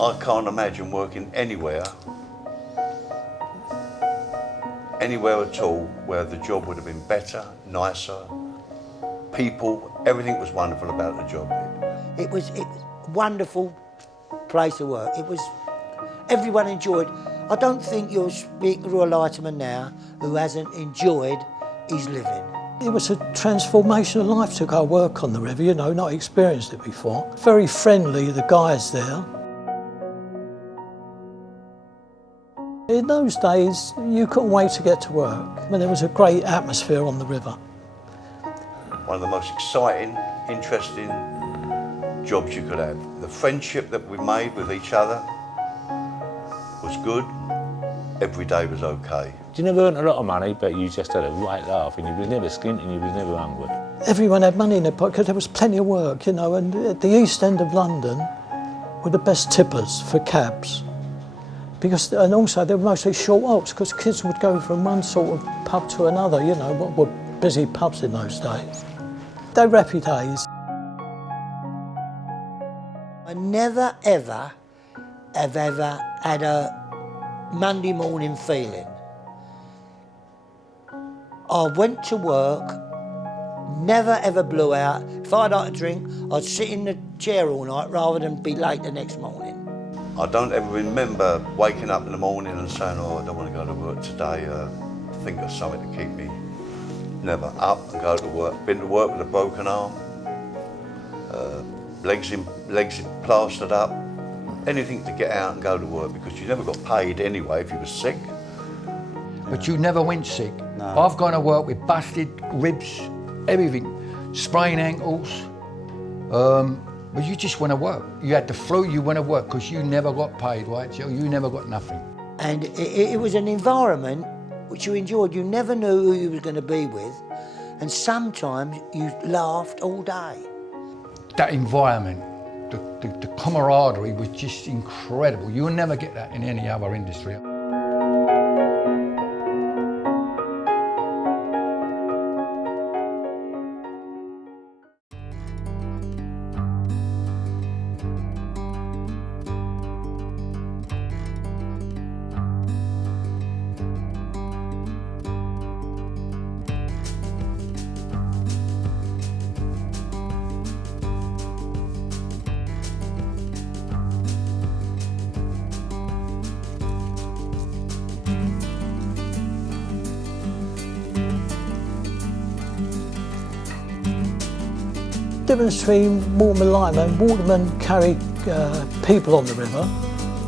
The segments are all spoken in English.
I can't imagine working anywhere at all where the job would have been better, nicer, people, everything was wonderful about the job. It was a wonderful place to work. Everyone enjoyed. I don't think you'll speak to a lighterman now who hasn't enjoyed his living. It was a transformation of life to go work on the river, you know, not experienced it before. Very friendly, the guys there. In those days, you couldn't wait to get to work. I mean, there was a great atmosphere on the river. One of the most exciting, interesting jobs you could have. The friendship that we made with each other was good. Every day was okay. You never earned a lot of money, but you just had a right laugh, and you was never skint and you was never hungry. Everyone had money in their pocket because there was plenty of work, you know, and at the east end of London were the best tippers for cabs. And also they were mostly short walks because kids would go from one sort of pub to another, you know, what were busy pubs in those days. They were happy days. I never ever have had a Monday morning feeling. I went to work, never ever blew out. If I'd like a drink, I'd sit in the chair all night rather than be late the next morning. I don't ever remember waking up in the morning and saying, oh, I don't want to go to work today, think of something to keep me. Never up and go to work. Been to work with a broken arm, legs plastered up, anything to get out and go to work because you never got paid anyway if you were sick. But you never went sick. No. I've gone to work with busted ribs, everything, sprained ankles. But you just went to work. You had the flu, you went to work because you never got paid, right, Joe? You never got nothing. And it was an environment which you enjoyed. You never knew who you was going to be with, and sometimes you laughed all day. That environment, the camaraderie was just incredible. You'll never get that in any other industry. The difference between waterman and lighterman: watermen carry people on the river,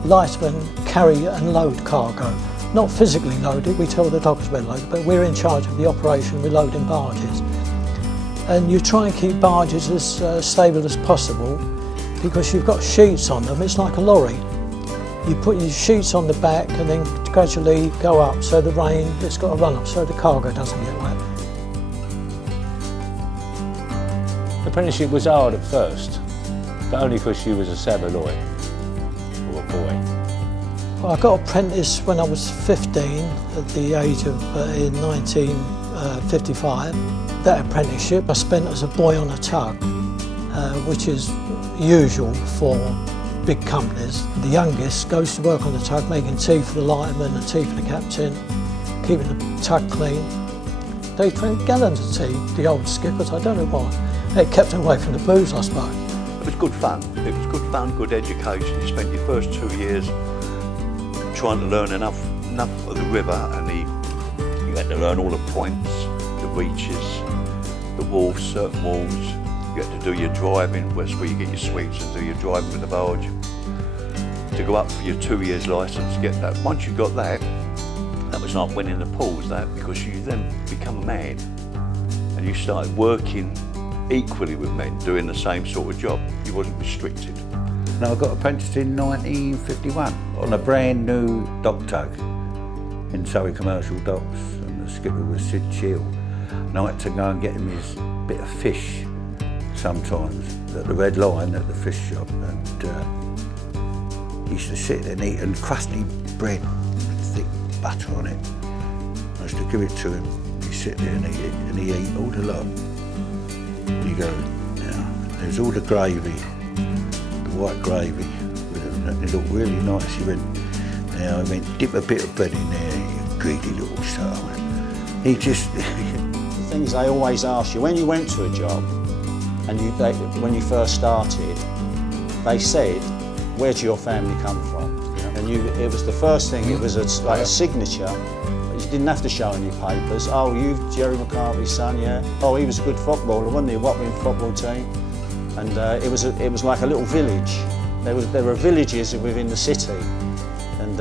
lightermen carry and load cargo. Not physically loaded, we tell the dockers we're loaded, but we're in charge of the operation, we're loading barges. And you try and keep barges as stable as possible because you've got sheets on them, it's like a lorry. You put your sheets on the back and then gradually go up so the rain, it's got to run up so the cargo doesn't get wet. The apprenticeship was hard at first, but only because you was a saveloy, or a boy. Well, I got apprenticed when I was 15 at the age of, in 1955. That apprenticeship I spent as a boy on a tug, which is usual for big companies. The youngest goes to work on the tug, making tea for the lighterman and tea for the captain, keeping the tug clean. They drank gallons of tea, the old skippers, I don't know why. It kept them away from the booze, I suppose. It was good fun. It was good fun, good education. You spent your first 2 years trying to learn enough of the river, and you had to learn all the points, the reaches, the wharves, certain wharves. You had to do your driving, that's where you get your sweeps, and do your driving with the barge. To go up for your 2 years licence, get that. Once you got that, that was like winning the pools, that, because you then become a man and you started working equally with men, doing the same sort of job. You wasn't restricted. And I got apprenticed in 1951 on a brand new dock tug in Surrey Commercial Docks, and the skipper was Sid Shield. And I had to go and get him his bit of fish sometimes at the Red Lion at the fish shop, and he used to sit there and eat crusty bread with thick butter on it. I used to give it to him. He'd sit there and eat it, and he'd eat all the lot. And you go, now, there's all the gravy, the white gravy with the They looked really nice. He went, now I went, dip a bit of bread in there, you greedy little soul. He just... The thing is, they always ask you, when you went to a job, and when you first started, they said, where do your family come from? And it was the first thing, it was like a signature. You didn't have to show any papers. Oh, you Jerry McCarthy's son, yeah? Oh, he was a good footballer, wasn't he? Wapping football team. And it was like a little village. There were villages within the city. And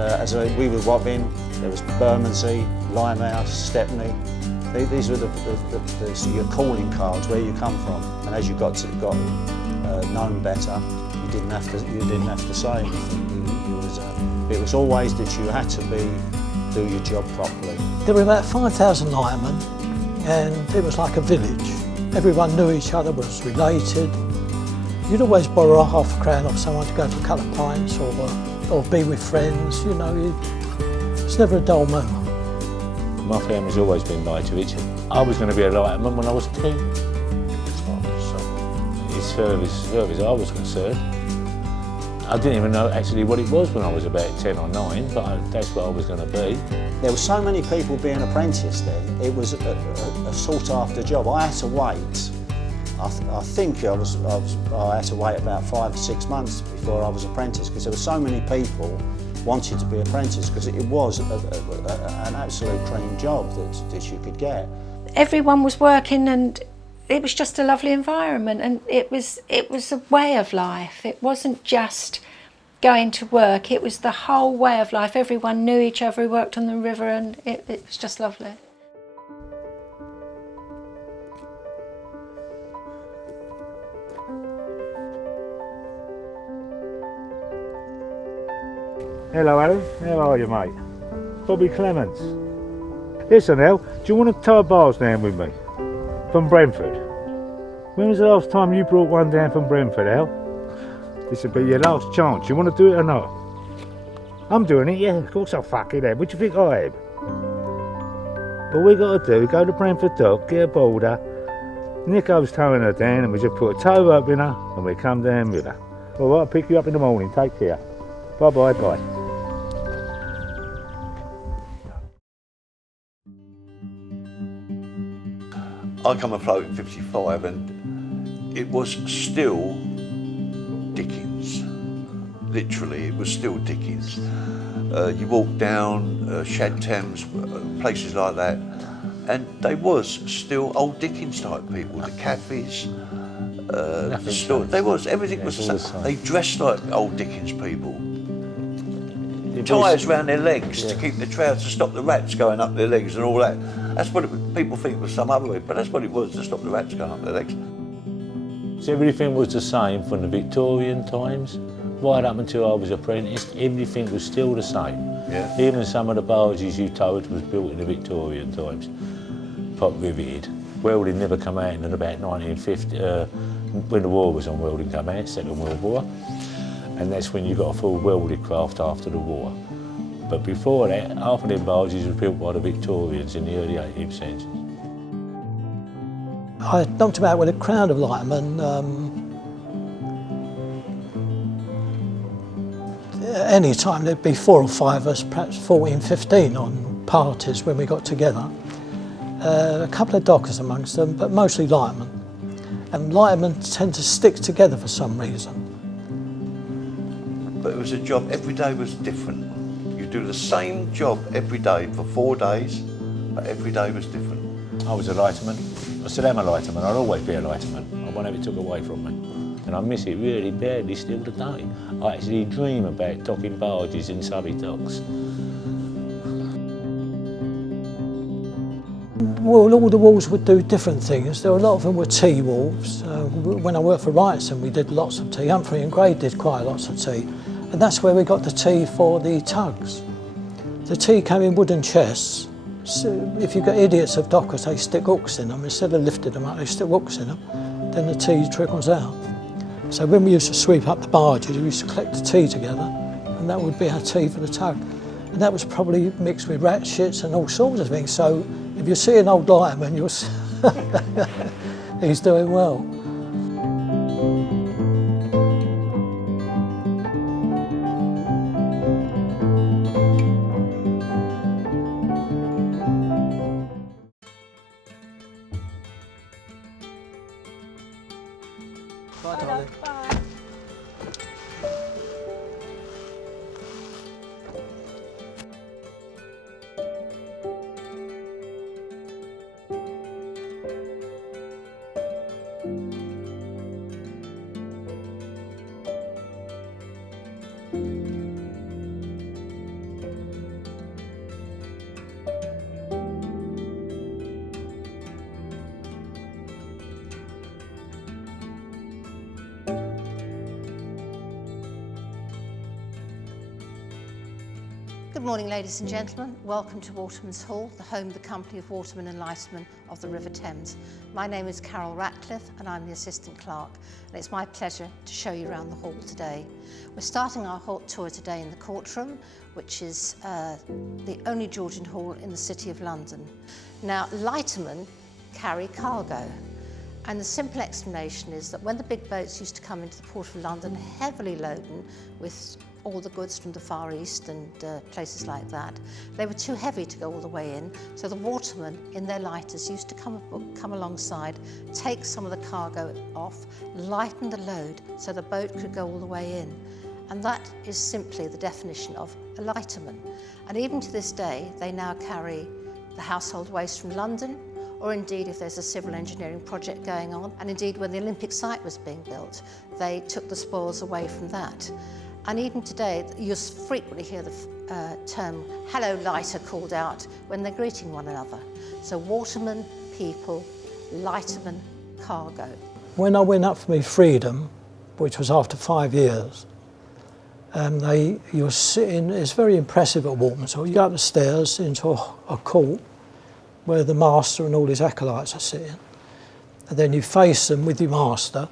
we were Wapping, there was Bermondsey, Limehouse, Stepney. These were your calling cards, where you come from. And as you got known better, you didn't have to say anything. It was always that you had to do your job properly. There were about 5,000 linemen, and it was like a village. Everyone knew each other, was related. You'd always borrow half a crown off someone to go for a couple of pints or be with friends. You know, it's never a dull moment. My family's always been lighterage. I was going to be a lighterman when I was 10. As far as I was concerned, I didn't even know actually what it was when I was about 10 or 9, but that's what I was going to be. There were so many people being apprenticed then, it was a sought after job. I had to wait. I think I had to wait about 5 or 6 months before I was apprenticed, because there were so many people wanted to be apprenticed, because it was an absolute dream job that you could get. Everyone was working, and it was just a lovely environment, and it was a way of life. It wasn't just going to work, it was the whole way of life. Everyone knew each other, we worked on the river, and it was just lovely. Hello Alan, how are you mate? Bobby Clements. Listen Al, do you want to tie bars down with me? From Brentford. When was the last time you brought one down from Brentford, Al? This will be your last chance. You want to do it or not? I'm doing it, yeah, of course I'll fucking have. What do you think I am? All we got to do is go to Brentford Dock, get a boulder, Nico's towing her down, and we just put a tow up in her and we come down with her. Alright, I'll pick you up in the morning. Take care. Bye bye bye. I come afloat in 55 and it was still Dickens. Literally, it was still Dickens. You walk down Shad Thames, places like that, and they was still old Dickens type people. The cafes, the store, everything was the same. They dressed like old Dickens people. Tyres around their legs to keep the trousers, to stop the rats going up their legs and all that. That's what people think was some other way, but that's what it was, to stop the rats going up their legs. So everything was the same from the Victorian times, right up until I was apprenticed. Everything was still the same. Yeah. Even some of the barges you towed was built in the Victorian times, pot riveted. Welding never come out until about 1950, when the war was on, welding come out, Second World War. And that's when you got a full welded craft after the war. But before that, half of them barges were built by the Victorians in the early 18th century. I knocked about with a crowd of linemen. Any time there'd be 4 or 5 of us, perhaps 14, 15 on parties when we got together. A couple of dockers amongst them, but mostly linemen. And linemen tend to stick together for some reason. But it was a job, every day was different. You do the same job every day for 4 days, but every day was different. I was a lighterman. I still am a lighterman. I'll always be a lighterman. I won't have it took away from me. And I miss it really badly still today. I actually dream about docking barges in Surrey docks. Well, all the walls would do different things. There were a lot of them were tea walls. When I worked for Wrightson, we did lots of tea. Humphrey and Gray did quite lots of tea. And that's where we got the tea for the tugs. The tea came in wooden chests. So if you've got idiots of dockers, they stick hooks in them. Instead of lifting them up, they stick hooks in them. Then the tea trickles out. So when we used to sweep up the barges, we used to collect the tea together, and that would be our tea for the tug. And that was probably mixed with rat shits and all sorts of things. So if you see an old lineman, you'll he's doing well. Bye, darling. Bye. Good morning, ladies and gentlemen. Welcome to Waterman's Hall, the home of the company of Waterman and Lightman of the River Thames. My name is Carol Ratcliffe and I'm the assistant clerk, and it's my pleasure to show you around the hall today. We're starting our hall tour today in the courtroom, which is the only Georgian hall in the City of London. Now, lightermen carry cargo, and the simple explanation is that when the big boats used to come into the Port of London heavily laden with all the goods from the Far East and places like that, they were too heavy to go all the way in, so the watermen in their lighters used to come alongside, take some of the cargo off, lighten the load so the boat could go all the way in. And that is simply the definition of a lighterman. And even to this day, they now carry the household waste from London, or indeed if there's a civil engineering project going on, and indeed when the Olympic site was being built, they took the spoils away from that. And even today, you frequently hear the term "hello lighter" called out when they're greeting one another. So watermen, people, lightermen, cargo. When I went up for my freedom, which was after 5 years, you're sitting, it's very impressive at Waterman's Hall. You go up the stairs into a court where the master and all his acolytes are sitting. And then you face them with your master,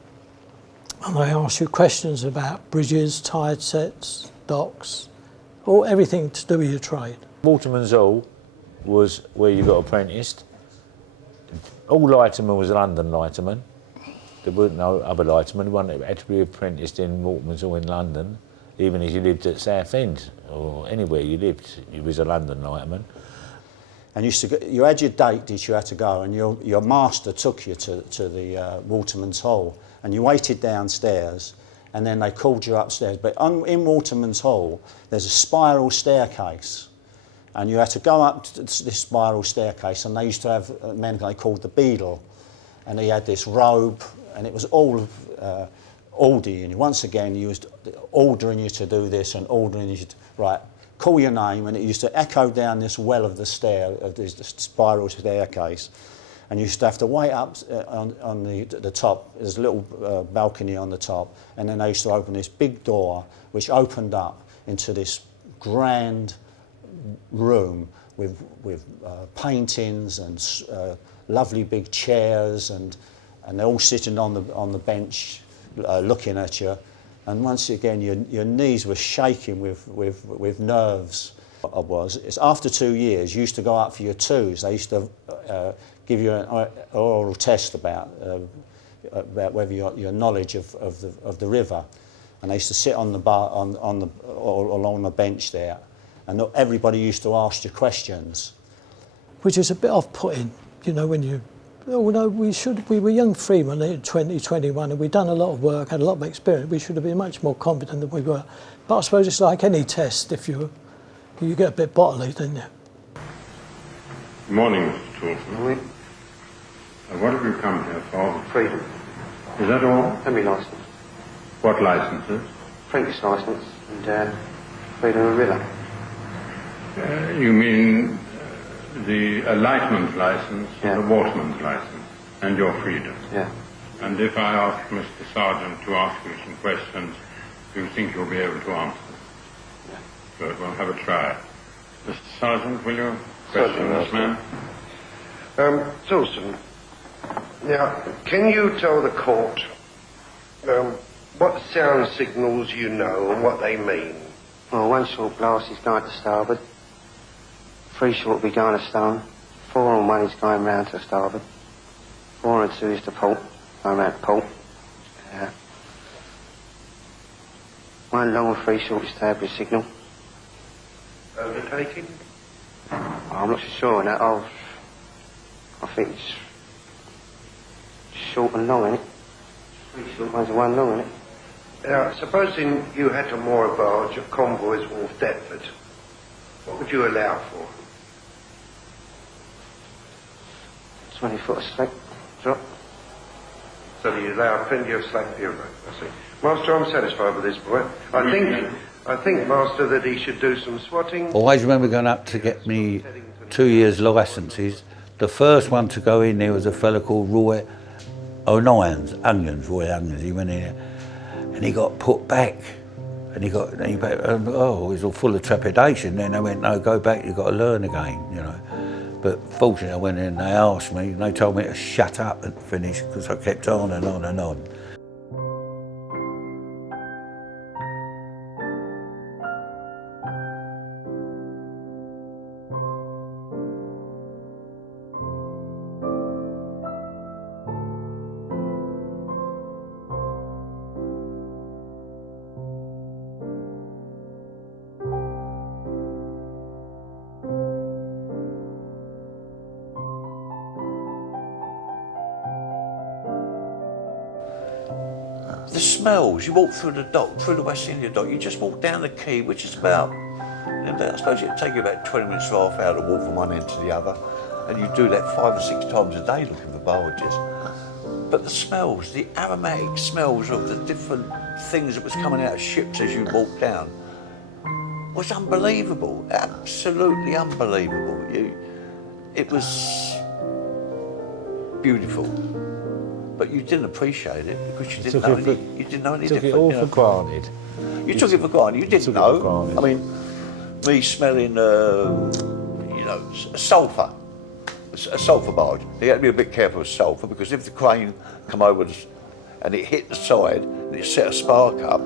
and they ask you questions about bridges, tide sets, docks, or everything to do with your trade. Waterman's Hall was where you got apprenticed. All lightermen was London lightermen. There weren't no other lightermen. One that had to be apprenticed in Waterman's Hall in London. Even if you lived at Southend or anywhere you lived, you was a London lighterman. And you had your date that you had to go, and your master took you to the Waterman's Hall, and you waited downstairs, and then they called you upstairs. But in Waterman's Hall, there's a spiral staircase, and you had to go up to this spiral staircase, and they used to have a man they called the Beadle, and he had this robe, and it was all order, and once again he was ordering you to do this and ordering you to, right, call your name, and it used to echo down this well of the this spiral staircase, and you used to have to wait up on the top. There's a little balcony on the top, and then they used to open this big door which opened up into this grand room with paintings and lovely big chairs, and they're all sitting on the bench looking at you. And once again, your knees were shaking with nerves. It's after 2 years, you used to go up for your twos. They used to give you an oral test about whether your knowledge of the river. And they used to sit on the bar along the bench there, and everybody used to ask you questions. Which is a bit off-putting, you know, when you... Oh no, we were young freemen at 20, 21, and we'd done a lot of work, had a lot of experience. We should have been much more confident than we were. But I suppose it's like any test, if you get a bit bodily, don't you? Good morning, Mr. Toulson. Morning. What have you come here for? Freedom. Is that all? Every licence. What licences? Apprentice licence and freedom of river. You mean the lightman's licence, Yeah. the waterman's licence, and your freedom? Yeah. And if I ask Mr. Sergeant to ask you some questions, do you think you'll be able to answer them? Yeah. Good, we'll have a try. Mr. Sergeant, will you question this man? Toulson, now, can you tell the court what sound signals you know and what they mean? Well, one short blast is going to starboard. 3 short will be going astern. 4 on 1 is going round to starboard. 4 on 2 is to port, going round to port. 1 long and 3 short is to have your signal. Overtaking? I'm not so sure on that. I think it's short and long, isn't it? 3 short ones and 1 long, isn't it? Now, supposing you had to moor a barge at Convoy's Wharf, Deptford, what would you allow for? 20 foot of slack drop. So that you allow plenty of slack for your boat, I see. Master, I'm satisfied with this boy. I think, Master, that he should do some swatting. Always remember going up to get me 2 years licences. The first one to go in there was a fella called Roy O'Nions, Roy Onions. He went in there and he got put back. And he was all full of trepidation. Then they went, no, go back, you've got to learn again, you know. But fortunately I went in and they asked me and they told me to shut up and finish because I kept on and on and on. The smells, you walk through the dock, through the West India dock, you just walk down the quay, which is about, I suppose it'd take you about 20 minutes to half hour to walk from one end to the other, and you do that 5 or 6 times a day looking for barges. But the smells, the aromatic smells of the different things that was coming out of ships as you walked down, was unbelievable, absolutely unbelievable. It was beautiful. But you didn't appreciate it because you didn't know any Took different. it all for granted. You took it for granted. You didn't know. I mean, me smelling, sulphur, a sulphur barge. You had to be a bit careful with sulphur because if the crane come over and it hit the side and it set a spark up,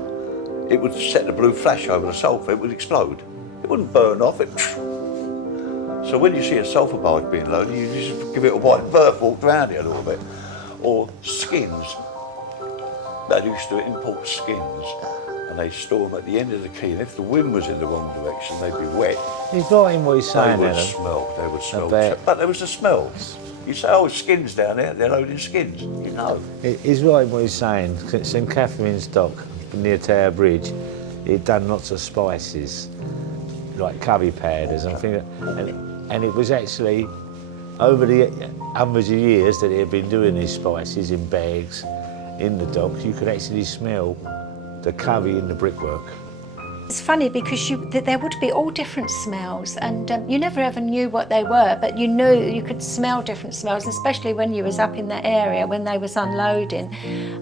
it would set the blue flash over the sulphur. It would explode. It wouldn't burn off. So when you see a sulphur barge being loaded, you just give it a wide berth, walk around it a little bit. Or skins. They used to import skins and they store them at the end of the quay, and if the wind was in the wrong direction, they'd be wet. He's right in what he's saying, They would smell. But there was the smell. You say, oh, skins down there, they're loading skins. You know. He's right in what he's saying. St Catherine's Dock, near Tower Bridge, he'd done lots of spices, like curry powders and things, and it was actually over the hundreds of years that he had been doing these spices in bags in the docks, you could actually smell the curry in the brickwork. It's funny because there would be all different smells, and you never ever knew what they were, but you knew you could smell different smells, especially when you was up in that area when they was unloading.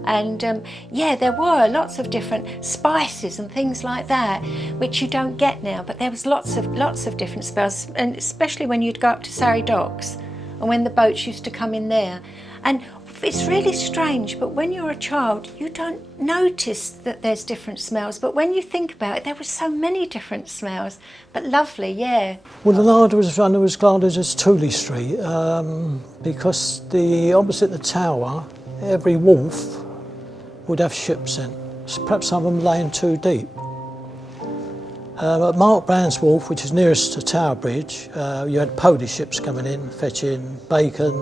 And yeah, there were lots of different spices and things like that, which you don't get now. But there was lots of different smells, and especially when you'd go up to Surrey Docks, and when the boats used to come in there. And it's really strange, but when you're a child, you don't notice that there's different smells. But when you think about it, there were so many different smells. But lovely, yeah. Well, the larder was run as guarded as Tooley Street because opposite the tower, every wharf would have ships in. Perhaps some of them laying too deep. At Mark Brand's Wharf, which is nearest to Tower Bridge, you had Polish ships coming in, fetching bacon,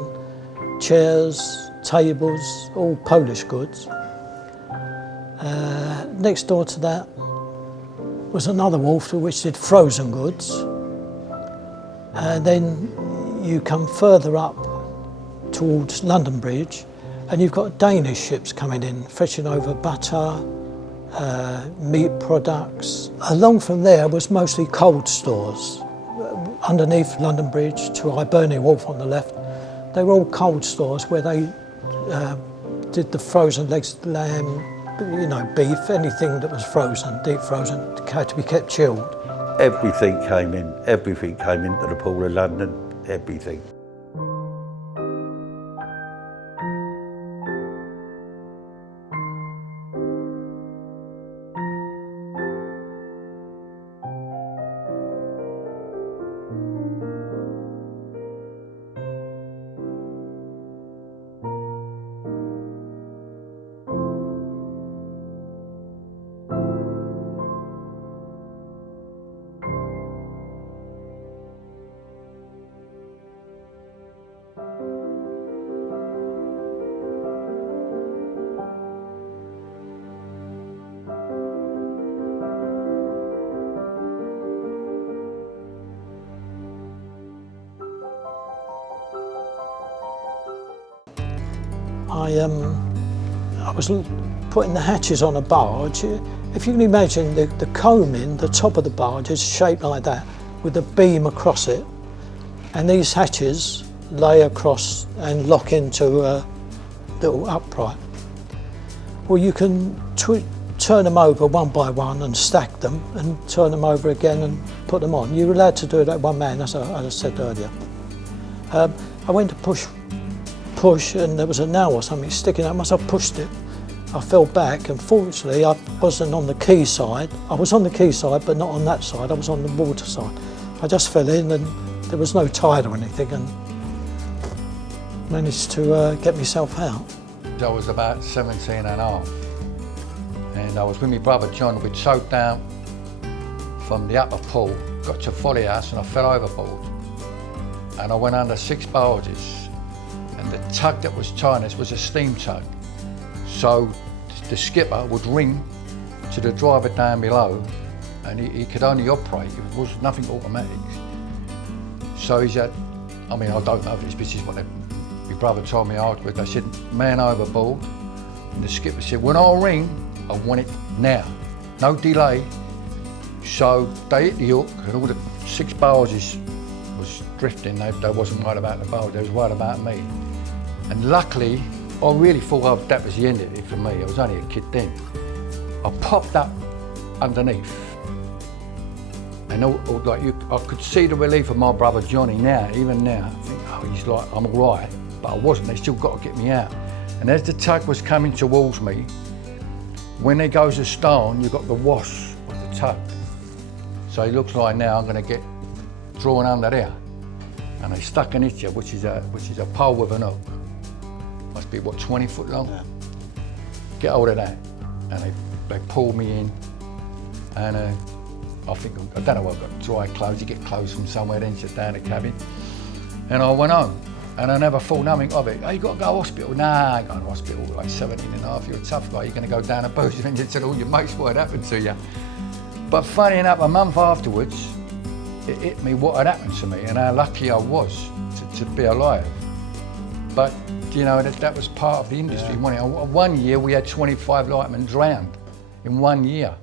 chairs, tables, all Polish goods. Next door to that was another wharf which did frozen goods. And then you come further up towards London Bridge and you've got Danish ships coming in, fetching over butter, meat products. Along from there was mostly cold stores. Underneath London Bridge to Hibernia Wharf on the left, they were all cold stores where they did the frozen legs of lamb, beef, anything that was frozen, deep frozen, had to be kept chilled. Everything came into the Port of London, everything. I was putting the hatches on a barge. If you can imagine the coaming, the top of the barge is shaped like that with a beam across it, and these hatches lay across and lock into a little upright. Well, you can turn them over one by one and stack them and turn them over again and put them on. You're allowed to do that one man, as I said earlier. I went to push and there was a nail or something sticking out. Once I pushed it, I fell back, and fortunately I wasn't on the quay side. I was on the quay side, but not on that side. I was on the water side. I just fell in, and there was no tide or anything, and managed to get myself out. I was about 17 and a half, and I was with my brother John. We'd soaked down from the upper pool, got to Folly House, and I fell overboard. And I went under 6 barges, and the tug that was tying us was a steam tug. So the skipper would ring to the driver down below, and he could only operate, it was nothing automatic. So he said, I mean, I don't know this, this is what my brother told me afterwards. They said, man overboard. And the skipper said, when I ring, I want it now, no delay. So they hit the hook, and all the 6 barges was drifting. They wasn't worried about the barge, they was worried about me. And luckily, I really thought that was the end of it for me. I was only a kid then. I popped up underneath, and I could see the relief of my brother Johnny now, even now. I think, oh, he's like, I'm all right, but I wasn't. They still got to get me out. And as the tug was coming towards me, when it goes astern, you've got the wash of the tug. So it looks like now I'm going to get drawn under there. And they stuck an hitcher, which is a pole with an hook. Must be, what, 20 foot long? Yeah. Get hold of that. And they pulled me in, and I don't know, I've got dry clothes. You get clothes from somewhere, then sit down in the cabin. And I went home, and I never thought nothing of it. Oh, you got to go to hospital? Nah, I go to hospital, like 17 and a half, you're a tough guy, you're going to go down a booze, and you tell all your mates what had happened to you. But funny enough, a month afterwards, it hit me what had happened to me, and how lucky I was to be alive. But you know, that was part of the industry. Yeah. One year we had 25 linemen drowned in 1 year.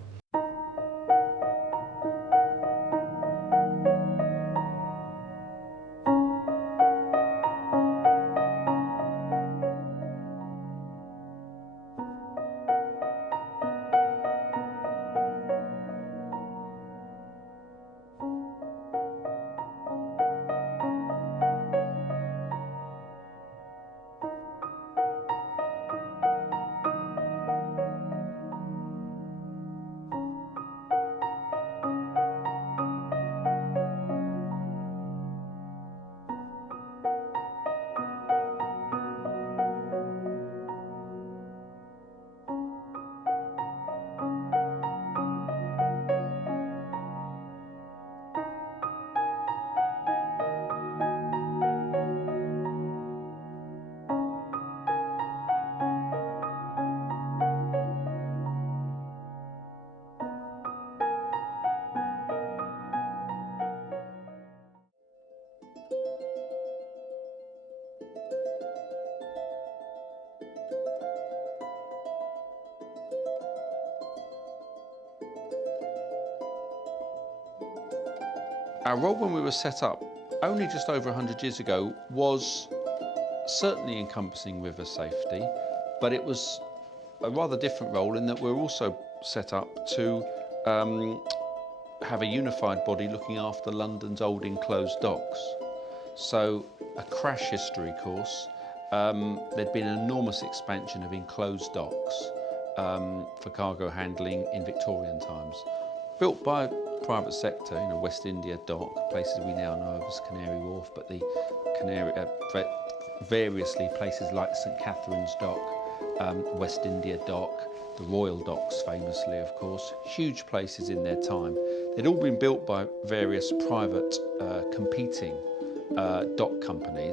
Our role when we were set up, only just over 100 years ago, was certainly encompassing river safety, but it was a rather different role in that we're also set up to have a unified body looking after London's old enclosed docks. So a crash history course, there'd been an enormous expansion of enclosed docks for cargo handling in Victorian times. Built by private sector, you know, West India Dock, places we now know of as Canary Wharf, but the variously places like St Catherine's Dock, West India Dock, the Royal Docks famously, of course, huge places in their time. They'd all been built by various private competing dock companies.